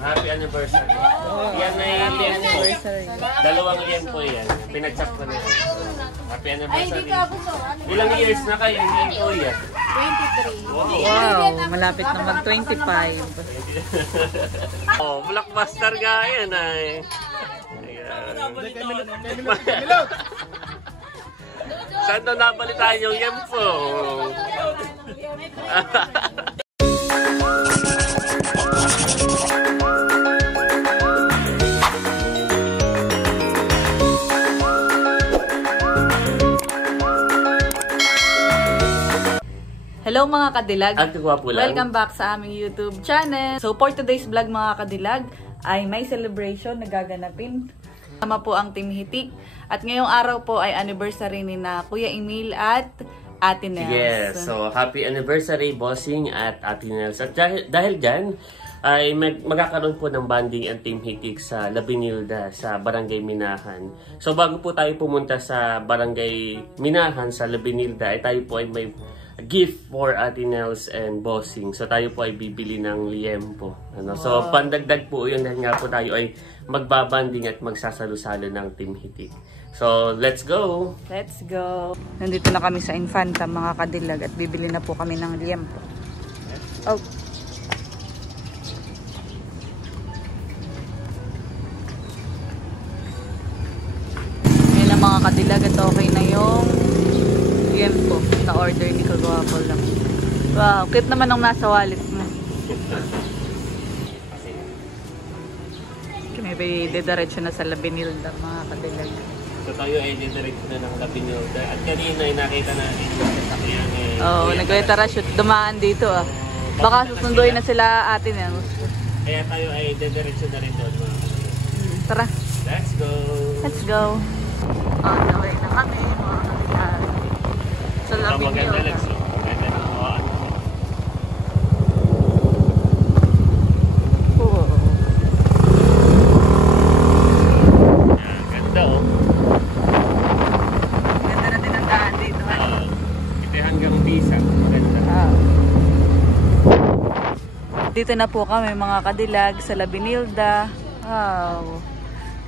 Happy anniversary. Yan ay liempo. Dalawang liempo yan. Pinag-chop ko na yan. Happy anniversary. Ilang years na kayo? Hindi ko yan. 23. Wow, malapit na mag-25. Oh, blockbuster nga yan ay. Saan daw nabalitaan yung liempo? Hello mga kadilag! Gwapo lang. Welcome back sa aming YouTube channel. So for today's vlog mga kadilag ay may celebration na gaganapin. Tama po ang Team Hitik. At ngayong araw po ay anniversary ni na Kuya Emil at Ate Nels. Yes, so happy anniversary Bossing at Ate Nels. At dahil dyan ay magkakaroon po ng banding ang Team Hitik sa Labinilda sa Barangay Minahan. So bago po tayo pumunta sa Barangay Minahan sa Labinilda ay tayo po ay may gift for Ate Nels and Bossing. So tayo po ay bibili ng liempo. So pandagdag po yun dahil nga po tayo ay magbabanding at magsasalo-salo ng Team Hitik. So let's go! Let's go! Nandito na kami sa Infanta mga kadilag at bibili na po kami ng liempo. Oh! Ngayon mga kadilag at okay na yung liempo na order ni Kagwapo lang. Wow, cute naman ang nasa wallet mo. Kami ba didiretso na sa Labinilda mga kadilag. So tayo ay didiretso na ng Labinilda. At kanina ay nakita natin yung sasakyan eh. Oo, nag-parachute. Dumaan dito ah. Baka susunduin na sila Ate Nels. Kaya tayo ay didiretso na rin doon mga kadilag. Tara. Let's go! Let's go. On the way na kami mga kadilag. Sa Labinilda. Dito na po kami mga kadilag sa Labinilda. Wow.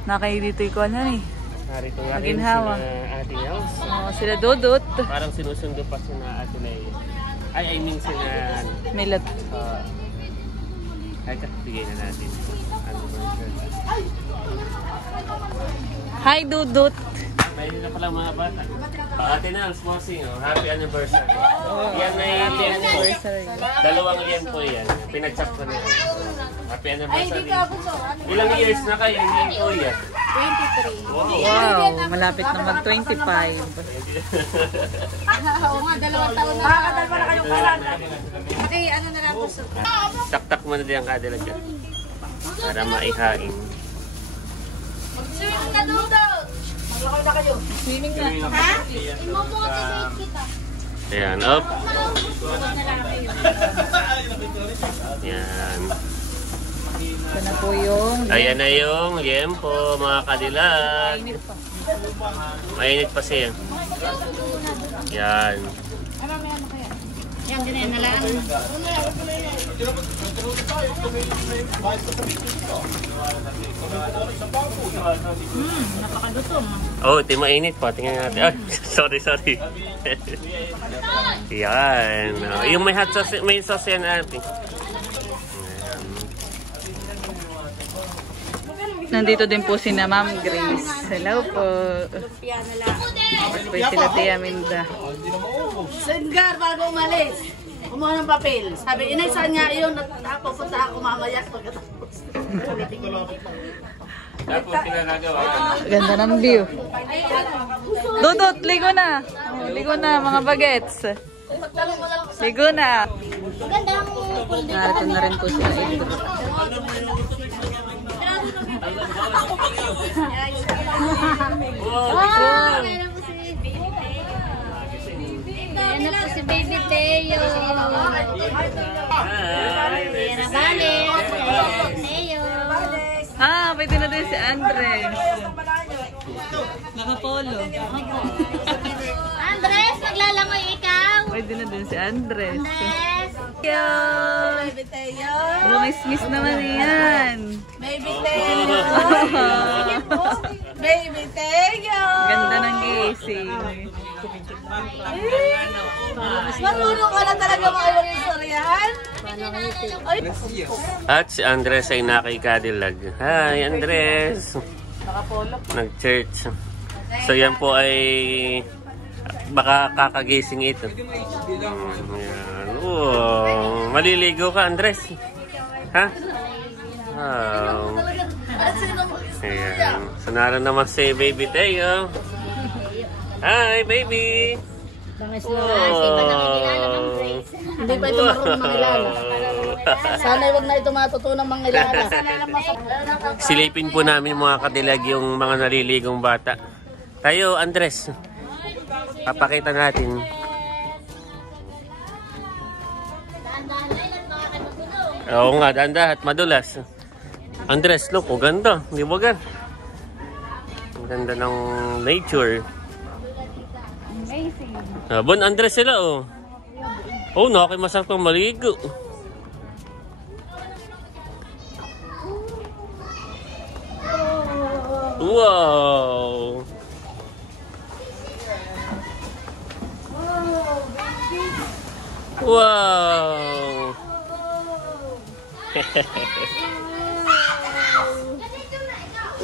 Nakay dito ko na eh. Narito nga rin sila Ate Nels. Sila Dudut. Parang sinusundo pa sila Ate Nels. I mean sila Milot. Ay, bigay na natin. Hi Dudut. Mayroon na pala mga bata. Ate Nels, Bossing, happy anniversary. Yan ay liempo. Dalawang liempo yan. Pinag-chop ko na yan. Happy anniversary. Ilang years na kayo? Hindi ko yan. 23. Wow, malapit na mag-25. Oo nga, 2 taon na. Makakadalwa na kayong kalan. Okay, ano na lang po. Taktak mo na din ang kadilag yan. Para maihain. Mag-swimming ka doon. Maglakay na kayo. Swimming ka? Ha? Imomotivate kita. Ayan, up. Ayan. Ito na po yung... Ayan na yung liempo, mga kadilag. Mainit pa siya. Yan. Yan, ganyan na lang. Napakalutom. Oh, di mainit pa. Tingnan natin. Ah, sorry. Yan. Yung may hot sauce, may sauce yan natin. Nandito din po si na Ma'am Grace. Hello po. Lumpia na lang. Pwede sila Tia Minda. Sengar, bago umalis. Kumuha ng papel. Sabi, inay, saan nga yun? Pupunta ako mamaya pagkatapos. Tapos pinagagawa. Ganda ng view. Dudut, ligo na. Ligo na mga bagets. Ligo na. Narito na rin po sila ito. Ayan na po si Baby Teo. Teo. Ah, pwede na din si Andres. Nakapolo. Andres, maglalangoy ikaw. Pwede na din si Andres. Andres. Yo! Bumis-miss naman yan. Marunong ka na talaga makayong istoryahan. At si Andres ay nakikadilag. Hi, Andres! Nag-church. So yan po ay baka kakagising ito. Yan. Oh, maliligo ka, Andres? Ha? Wow. Ayan. So naroon naman si Baby Teo. Hi, baby! Hindi pa ito marunong mangilala. Sana wag na ito matutunang mangilala. Silipin po namin mga kadilag yung mga naliligong bata. Tayo, Andres. Papakita natin. Oo nga, dahan-dahan at madulas. Andres, look, oh, ganda. Di ba gan? Ang ganda ng nature. Amazing. Bon, Andres sila, oh. Oh, nakimasarap kang maligo. Wow! Wow!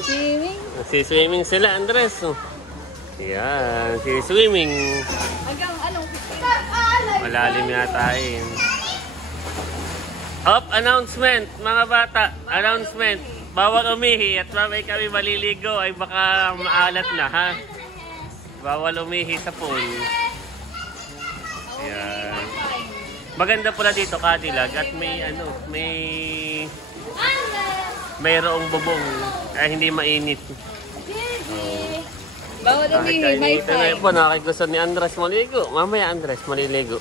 Swimming. Si-swimming sila, Andres. Yan, si-swimming. Hanggang anong Malalim yata eh. Hop, announcement, mga bata. Announcement. Bawal umihi at mamay kami maliligo ay baka maalat na, ha? Bawal umihi sa pool. Ayan. Maganda pala dito, Kadilag, at may ano, mayroong bubong ay hindi mainit. bawal umihi, may Ito na po, nakakigusto ni Andres maligo. Mamaya Andres maliligo.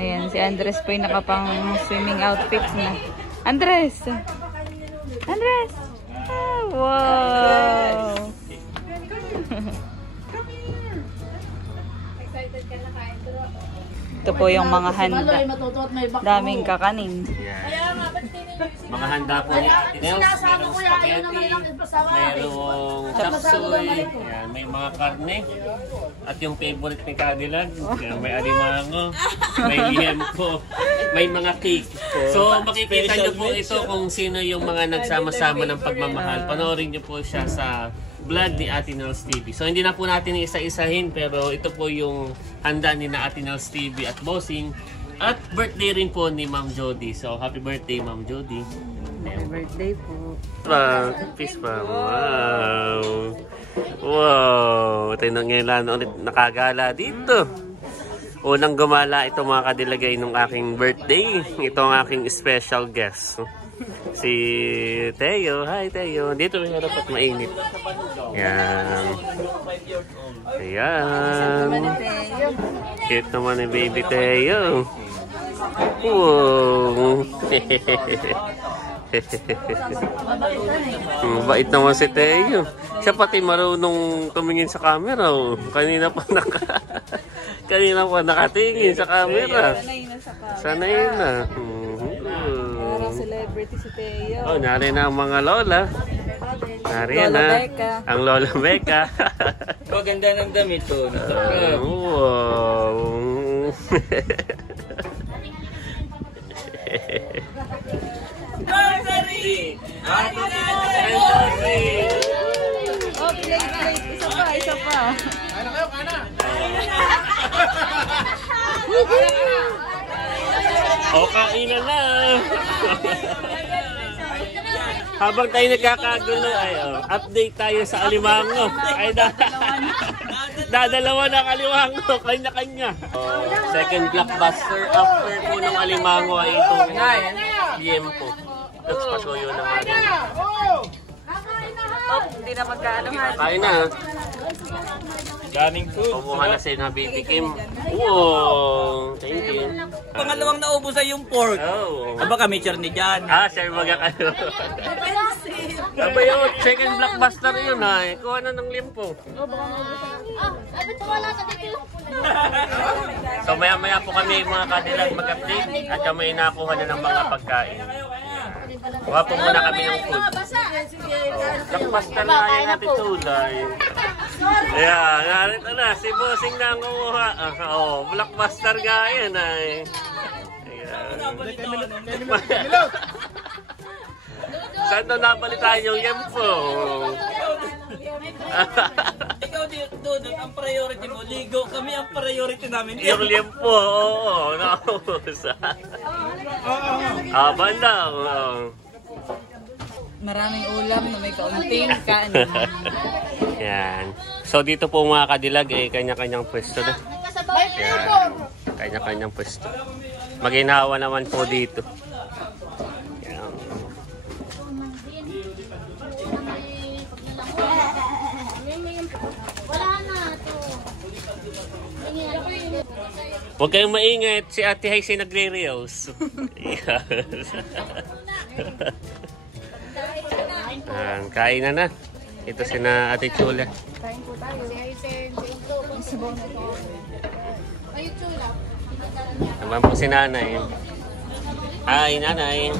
Ayan, si Andres po yung nakapang swimming outfits na. Andres! Andres! Ah, wow! Ito po yung mga handa. Daming kakanin. Mga handa po ni Ate Nels, merong spaghetti, merong chapsuy, yan, may mga karne, at yung favorite ni Cadillac, may alimango, may liempo, may mga cake. So makikita nyo po ito kung sino yung mga nagsama-sama ng pagmamahal. Panoorin nyo po siya sa vlog ni Ate Nels TV. So hindi na po natin isa-isahin, pero ito po yung handa ni na Ate Nels TV at Bossing. At birthday rin po ni Ma'am Jody. So, happy birthday, Ma'am Jody. Happy birthday po. Peace pa. Wow. Wow. Ito yung nangyaylan ulit nakagala dito. Unang gumala ito mga kadilagay nung aking birthday. Ito ang aking special guest. Si Teo. Hi, Teo. Dito may harap at mainit. Yan. Ayan. Cute naman ni Baby Teo. Wow. Bait naman si Teo. Siya pati marunong tumingin sa camera. Oh. Kanina pa nakatingin sa camera. Sanay na. Parang celebrity si Teo. Oh, nari na ang mga lola. Nari na. Ang Lola Becca. Oh, ganda ng damit to. Wow. Oh, plate. Isa pa. O, kainan na. Habang tayo nagkakagulo, ay, update tayo sa alimango. Ay, dadalawa ng alimango, kanya-kanya. Second blockbuster after po ng alimango ay itong liempo. Tapos pasuyo naman. Oh, hindi na magkaanohan. Kain na. Daming food. Kumuha na sa'yo na Baby Kim. Wow, thank you. Pangalawang naubos ay yung pork. Oh. Aba kami, ni Jan. Share baga kayo. Aba yun, second blockbuster yun ha. Kuha na ng limpo. So maya-maya po kami mga kadilag mag-update at kami nakuha na ng mga pagkain. Kuha po muna kami ng food. Blockbuster na yan natin tulay. Ayan, narito na. Si Bossing na ang kumuha. Blockbuster nga yan ay. Saan doon nabalitaan yung yempo? Ikaw doon, ang priority mo, ligo. Kami ang priority namin. Yung yempo, oo. Nauusa. Banda. Maraming ulam na may kaunting kanin. Yan. So dito po mga kadilag, kanya-kanyang pwesto na. Yan. Kanya-kanyang pwesto. Maginawa naman po dito. Yan. Huwag kayong maingit. Si Ate Haisy nagre-reels. Kain na. Ito si na Ate Chula. Kain po tayo. Ay, Chula. Naman po si Nanay. Ay, Nanay.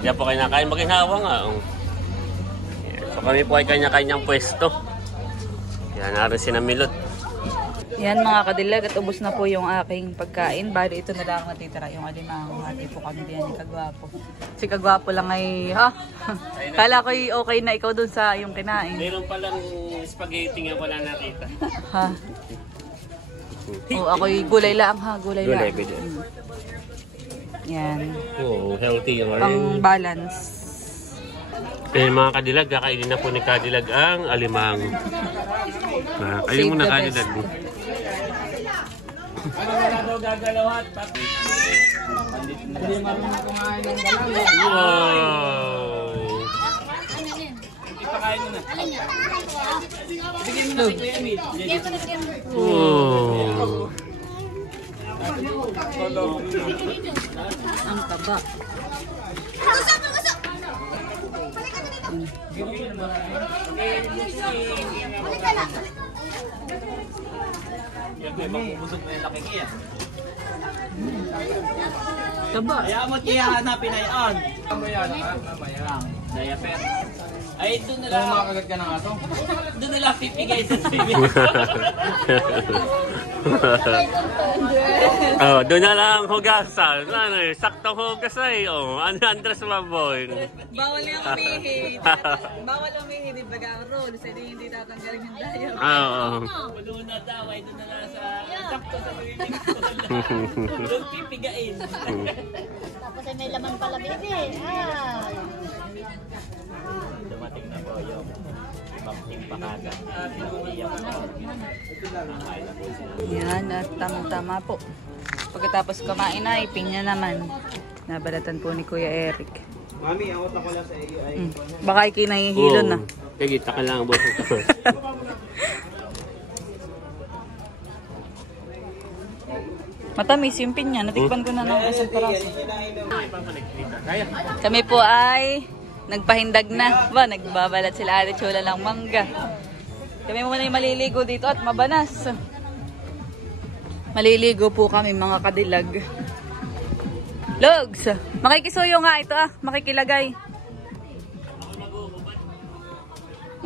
Diyan po kayo nakain. Maginawa nga. So kami po ay kanya-kanyang pwesto. Yan, narin si Namilot. Yan mga kadilag, at ubos na po yung aking pagkain. Bali ito na lang natitira, yung alimango. Hati po kami diyan ni Kagwapo. Si Kagwapo lang ay, kala ko okay na ikaw dun sa yung kinain. Meron palang spaghetti nga wala nakita. Ha? Ako'y gulay lang ha, gulay lang. Yan. Healthy yung Pang balance. Mga kadilag, kakainin na po ni Kadilag ang alimango. Kainin mo na Kadilag. Ano gagalawat? Hindi marunong kumain ng galang. Wow! Ipakain mo na. Bigyan mo na kay Emil. Oh. Ang taba. Yan, mabubusog na yung laking iyan. Taba. Kaya mo kaya hanapin na yan. Mamaya na ka, mamaya. Diaper. Ay, doon na lang. Kung makagat ka ng aso? Doon na lang pipigay sa swimming. Doon na lang hugasan. Saktong hugas ay. Ano Andres Maboy? Bawal yung umihid. Bawal umihid. Baga ang rules. Hindi tatanggalin yung diet. Doon na daw. Ay, doon na lang sa sakto sa swimming pool. Doon pipigain. Tapos ay may laman pala, baby. Dumating na po yung bakting pakagat. Yan, at tamang-tama po. Pagkatapos kumain ay pinya naman. Nabalatan po ni Kuya Eric. Mami, awat ako lang sa iyo ay. Baka ikinahihilo na. Sige, taka lang boss. Matamis yung pinya. Natikpan ko na ng isang paraso. Kami po ay nagpahindag na. Nagbabalat sila Ate Chula ng mangga. Kami muna yung maliligo dito at mabanas. Maliligo po kami mga kadilag. Logs! Makikisuyo nga ito makikilagay.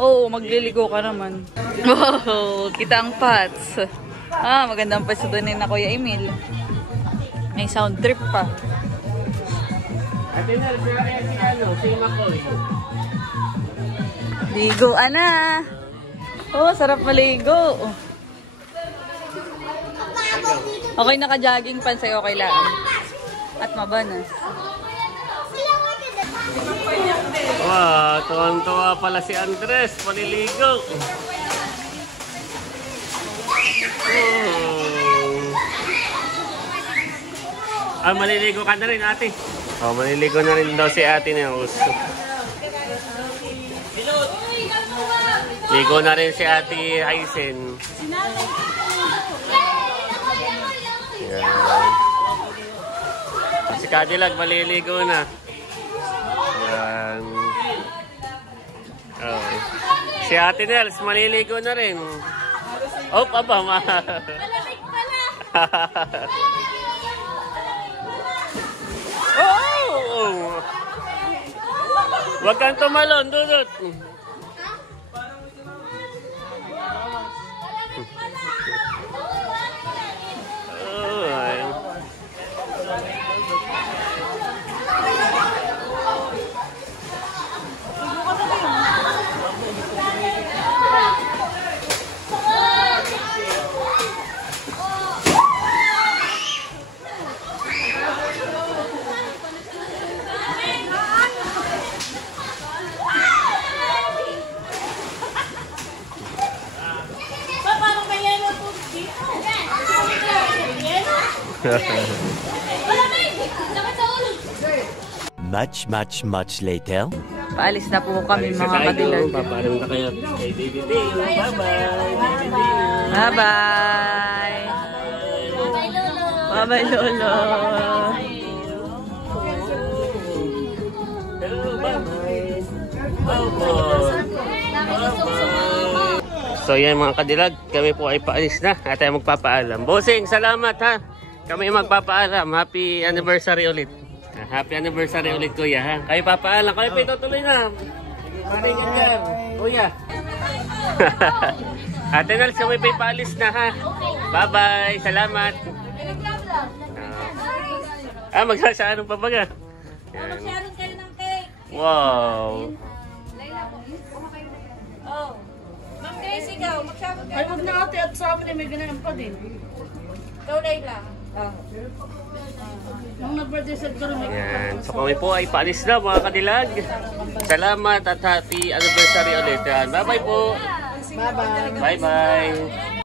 Oo, magliligo ka naman. Wow, kita ang pats. Magandang pats doon na Kuya Emil. May sound trip pa. Ate Nel, si Makoy. Ligo na. Sarap maligo. Okay, naka-jogging pants ay okay lang. At mabanas. Wow, tuwang-tuwa pala si Andres, paliligo. Maliligo ka na rin, ate. Maliligo na rin daw si ate na uso. Ligo na rin si ate Haisen. Yan. Si Cadillac, maliligo na. Yan. Si Ate Nels, maliligo na rin. Aba, ma. Malamig pala. Huwag kang tumalon, Dudut. Much later. Paalis na po kami mga Sa kadilag. kayo, papaalam na kayo kay Baby Teo. Bye-bye. Baby Teo. Bye-bye! Bye, Lolo. Bye-bye, Lolo! Hello, bye-bye. So yan mga kadilag, kami po ay paalis na at ay magpapaalam. Bossing, salamat ha. Kami magpapaalam. Happy anniversary ulit. Happy anniversary ulit kuya ha. Kayo papaalam, kayo pa itutuloy na. Maringan dyan, kuya. Ate Nels, kami pa paalis na ha. Bye-bye, salamat. Magsasarong pa baga. Magsharon kayo ng cake. Wow. Layla po. Kumakain na kayo. Oh. Ma'am Grace, ikaw. Magsharon kayo. Ay, huwag na ate at sa amin may ganyan pa din. Ikaw, Layla. Nung nag-birthday set ko rin, Ayan. So kami po ay paalis na mga kadilag. Salamat at happy anniversary ulit. Bye-bye po. bye-bye. Bye-bye.